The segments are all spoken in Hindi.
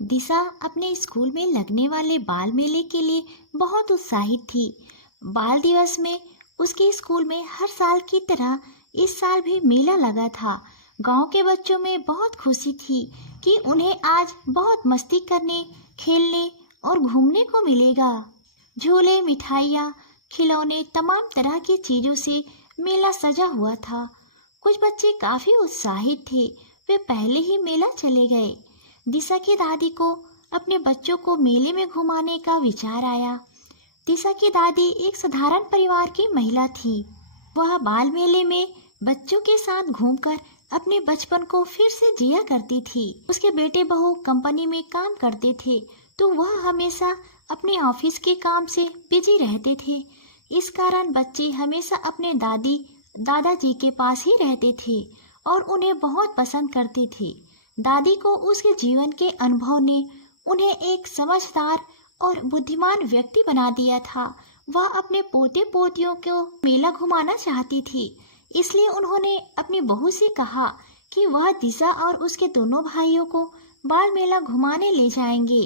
दिशा अपने स्कूल में लगने वाले बाल मेले के लिए बहुत उत्साहित थी। बाल दिवस में उसके स्कूल में हर साल की तरह इस साल भी मेला लगा था। गांव के बच्चों में बहुत खुशी थी कि उन्हें आज बहुत मस्ती करने, खेलने और घूमने को मिलेगा। झूले, मिठाइयाँ, खिलौने, तमाम तरह की चीजों से मेला सजा हुआ था। कुछ बच्चे काफी उत्साहित थे। वे पहले ही मेला चले गए। दिशा की दादी को अपने बच्चों को मेले में घुमाने का विचार आया। दिशा की दादी एक साधारण परिवार की महिला थी। वह बाल मेले में बच्चों के साथ घूमकर अपने बचपन को फिर से जिया करती थी। उसके बेटे बहू कंपनी में काम करते थे, तो वह हमेशा अपने ऑफिस के काम से बिजी रहते थे। इस कारण बच्चे हमेशा अपने दादाजी के पास ही रहते थे और उन्हें बहुत पसंद करते थे। दादी को उसके जीवन के अनुभव ने उन्हें एक समझदार और बुद्धिमान व्यक्ति बना दिया था। वह अपने पोते पोतियों को मेला घुमाना चाहती थी, इसलिए उन्होंने अपनी बहू से कहा कि वह दिशा और उसके दोनों भाइयों को बाल मेला घुमाने ले जाएंगे।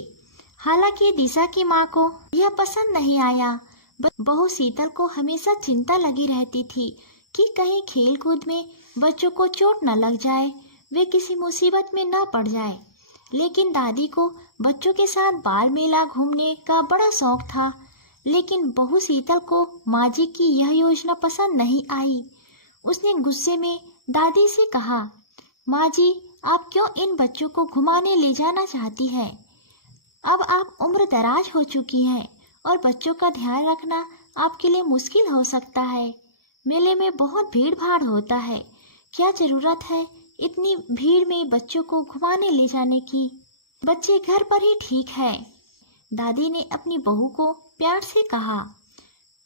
हालांकि दिशा की माँ को यह पसंद नहीं आया। बहू शीतल को हमेशा चिंता लगी रहती थी कि कहीं खेल कूद में बच्चों को चोट न लग जाए, वे किसी मुसीबत में न पड़ जाए। लेकिन दादी को बच्चों के साथ बाल मेला घूमने का बड़ा शौक था। लेकिन बहू शीतल को माँ जी की यह योजना पसंद नहीं आई। उसने गुस्से में दादी से कहा, माँ जी, आप क्यों इन बच्चों को घुमाने ले जाना चाहती हैं? अब आप उम्र दराज हो चुकी हैं और बच्चों का ध्यान रखना आपके लिए मुश्किल हो सकता है। मेले में बहुत भीड़ भाड़ होता है। क्या जरूरत है इतनी भीड़ में बच्चों को घुमाने ले जाने की? बच्चे घर पर ही ठीक है। दादी ने अपनी बहू को प्यार से कहा।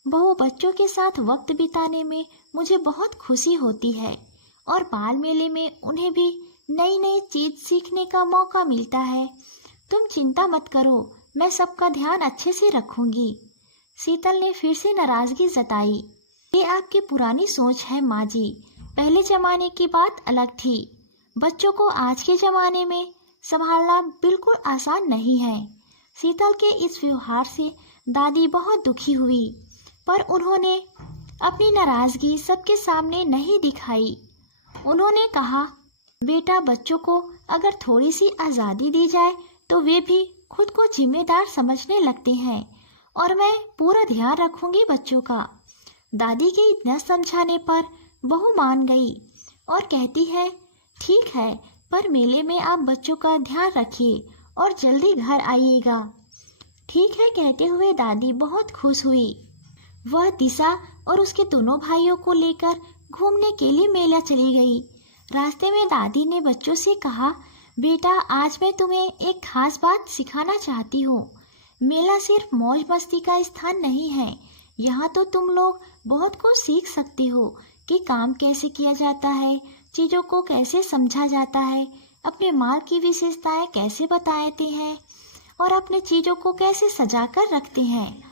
बहू, बच्चों के साथ वक्त बिताने में मुझे बहुत खुशी होती है और बाल मेले में उन्हें भी नई नई चीज सीखने का मौका मिलता है। तुम चिंता मत करो, मैं सबका ध्यान अच्छे से रखूंगी। शीतल ने फिर से नाराजगी जताई। ये आपकी पुरानी सोच है माँ जी। पहले जमाने की बात अलग थी। बच्चों को आज के जमाने में संभालना बिल्कुल आसान नहीं है। शीतल के इस व्यवहार से दादी बहुत दुखी हुई, पर उन्होंने अपनी नाराजगी सबके सामने नहीं दिखाई। उन्होंने कहा, बेटा, बच्चों को अगर थोड़ी सी आज़ादी दी जाए तो वे भी खुद को जिम्मेदार समझने लगते हैं और मैं पूरा ध्यान रखूंगी बच्चों का। दादी के इतना समझाने पर बहू मान गई और कहती है, ठीक है, पर मेले में आप बच्चों का ध्यान रखिए और जल्दी घर आइएगा। ठीक है कहते हुए दादी बहुत खुश हुई। वह दिशा और उसके दोनों भाइयों को लेकर घूमने के लिए मेला चली गई। रास्ते में दादी ने बच्चों से कहा, बेटा, आज मैं तुम्हें एक खास बात सिखाना चाहती हूँ। मेला सिर्फ मौज मस्ती का स्थान नहीं है। यहाँ तो तुम लोग बहुत कुछ सीख सकते हो कि काम कैसे किया जाता है, चीज़ों को कैसे समझा जाता है, अपने माल की विशेषताएं कैसे बताते हैं और अपने चीज़ों को कैसे सजा कर रखते हैं।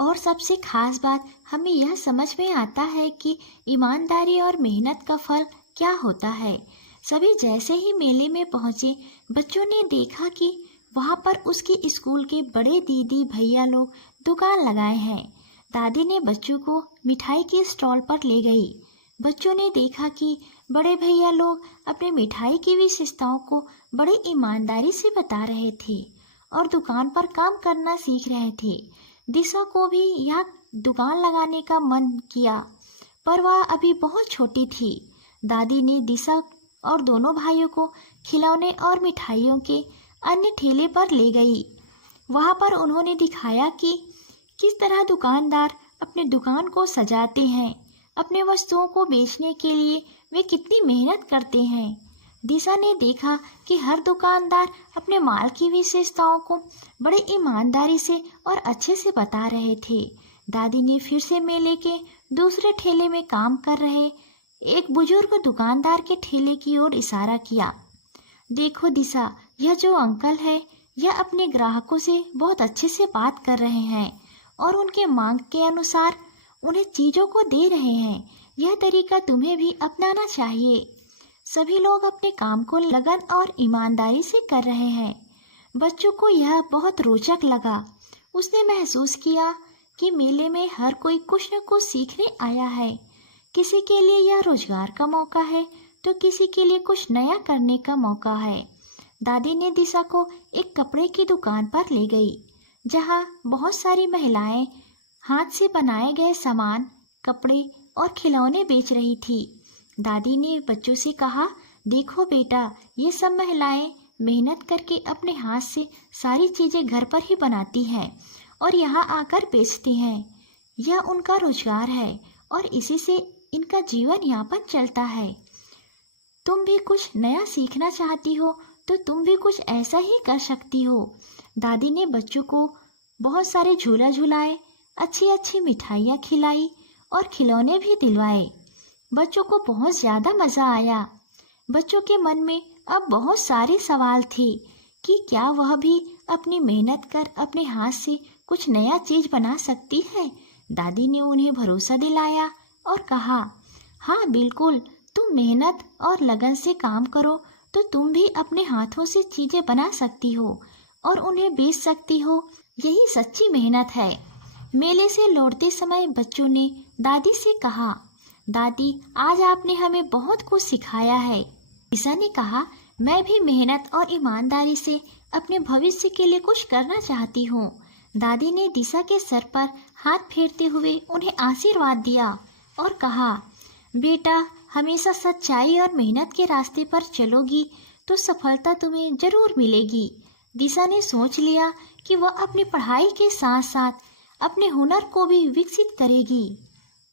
और सबसे खास बात, हमें यह समझ में आता है कि ईमानदारी और मेहनत का फल क्या होता है। सभी जैसे ही मेले में पहुँचे, बच्चों ने देखा कि वहाँ पर उसके स्कूल के बड़े दीदी भैया लोग दुकान लगाए हैं। दादी ने बच्चों को मिठाई के स्टॉल पर ले गई। बच्चों ने देखा कि बड़े भैया लोग अपने मिठाई की विशेषताओं को बड़े ईमानदारी से बता रहे थे और दुकान पर काम करना सीख रहे थे। दिशा को भी यहाँ दुकान लगाने का मन किया, पर वह अभी बहुत छोटी थी। दादी ने दिशा और दोनों भाइयों को खिलौने और मिठाइयों के अन्य ठेले पर ले गई। वहाँ पर उन्होंने दिखाया कि किस तरह दुकानदार अपने दुकान को सजाते हैं। अपने वस्तुओं को बेचने के लिए वे कितनी मेहनत करते हैं। दिशा ने देखा कि हर दुकानदार अपने माल की विशेषताओं को बड़े ईमानदारी से और अच्छे से बता रहे थे। दादी ने फिर से मेले के दूसरे ठेले में काम कर रहे एक बुजुर्ग दुकानदार के ठेले की ओर इशारा किया। देखो दिशा, यह जो अंकल है, यह अपने ग्राहकों से बहुत अच्छे से बात कर रहे हैं और उनके मांग के अनुसार उन्हें चीज़ों को दे रहे हैं। यह तरीका तुम्हें भी अपनाना चाहिए। सभी लोग अपने काम को लगन और ईमानदारी से कर रहे हैं। बच्चों को यह बहुत रोचक लगा। उसने महसूस किया कि मेले में हर कोई कुछ न कुछ सीखने आया है। किसी के लिए यह रोजगार का मौका है तो किसी के लिए कुछ नया करने का मौका है। दादी ने दिशा को एक कपड़े की दुकान पर ले गई, जहां बहुत सारी महिलाएं हाथ से बनाए गए सामान, कपड़े और खिलौने बेच रही थी। दादी ने बच्चों से कहा, देखो बेटा, ये सब महिलाएं मेहनत करके अपने हाथ से सारी चीजें घर पर ही बनाती हैं और यहाँ आकर बेचती हैं। यह उनका रोजगार है और इसी से इनका जीवन यापन चलता है। तुम भी कुछ नया सीखना चाहती हो तो तुम भी कुछ ऐसा ही कर सकती हो। दादी ने बच्चों को बहुत सारे झूला झुलाए, अच्छी अच्छी मिठाइयाँ खिलाई और खिलौने भी दिलवाए। बच्चों को बहुत ज़्यादा मज़ा आया। बच्चों के मन में अब बहुत सारे सवाल थे कि क्या वह भी अपनी मेहनत कर अपने हाथ से कुछ नया चीज़ बना सकती है। दादी ने उन्हें भरोसा दिलाया और कहा, हाँ बिल्कुल, तुम मेहनत और लगन से काम करो तो तुम भी अपने हाथों से चीज़ें बना सकती हो और उन्हें बेच सकती हो। यही सच्ची मेहनत है। मेले से लौटते समय बच्चों ने दादी से कहा, दादी, आज आपने हमें बहुत कुछ सिखाया है। दिशा ने कहा, मैं भी मेहनत और ईमानदारी से अपने भविष्य के लिए कुछ करना चाहती हूँ। दादी ने दिशा के सर पर हाथ फेरते हुए उन्हें आशीर्वाद दिया और कहा, बेटा, हमेशा सच्चाई और मेहनत के रास्ते पर चलोगी तो सफलता तुम्हें जरूर मिलेगी। दिशा ने सोच लिया कि वह अपनी पढ़ाई के साथ साथ अपने हुनर को भी विकसित करेगी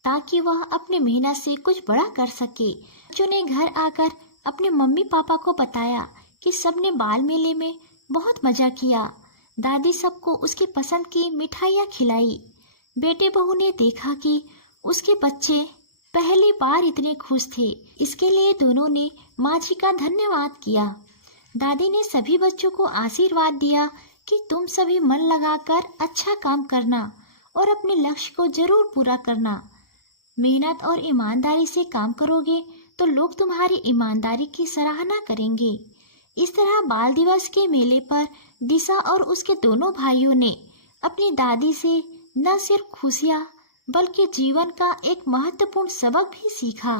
ताकि वह अपनी मेहनत से कुछ बड़ा कर सके। बच्चों ने घर आकर अपने मम्मी पापा को बताया कि सबने बाल मेले में बहुत मजा किया। दादी सबको उसकी पसंद की मिठाइयाँ खिलाई। बेटे बहू ने देखा कि उसके बच्चे पहली बार इतने खुश थे। इसके लिए दोनों ने माँ जी का धन्यवाद किया। दादी ने सभी बच्चों को आशीर्वाद दिया कि तुम सभी मन लगाकर अच्छा काम करना और अपने लक्ष्य को जरूर पूरा करना। मेहनत और ईमानदारी से काम करोगे तो लोग तुम्हारी ईमानदारी की सराहना करेंगे। इस तरह बाल दिवस के मेले पर दिशा और उसके दोनों भाइयों ने अपनी दादी से न सिर्फ खुशियाँ बल्कि जीवन का एक महत्वपूर्ण सबक भी सीखा।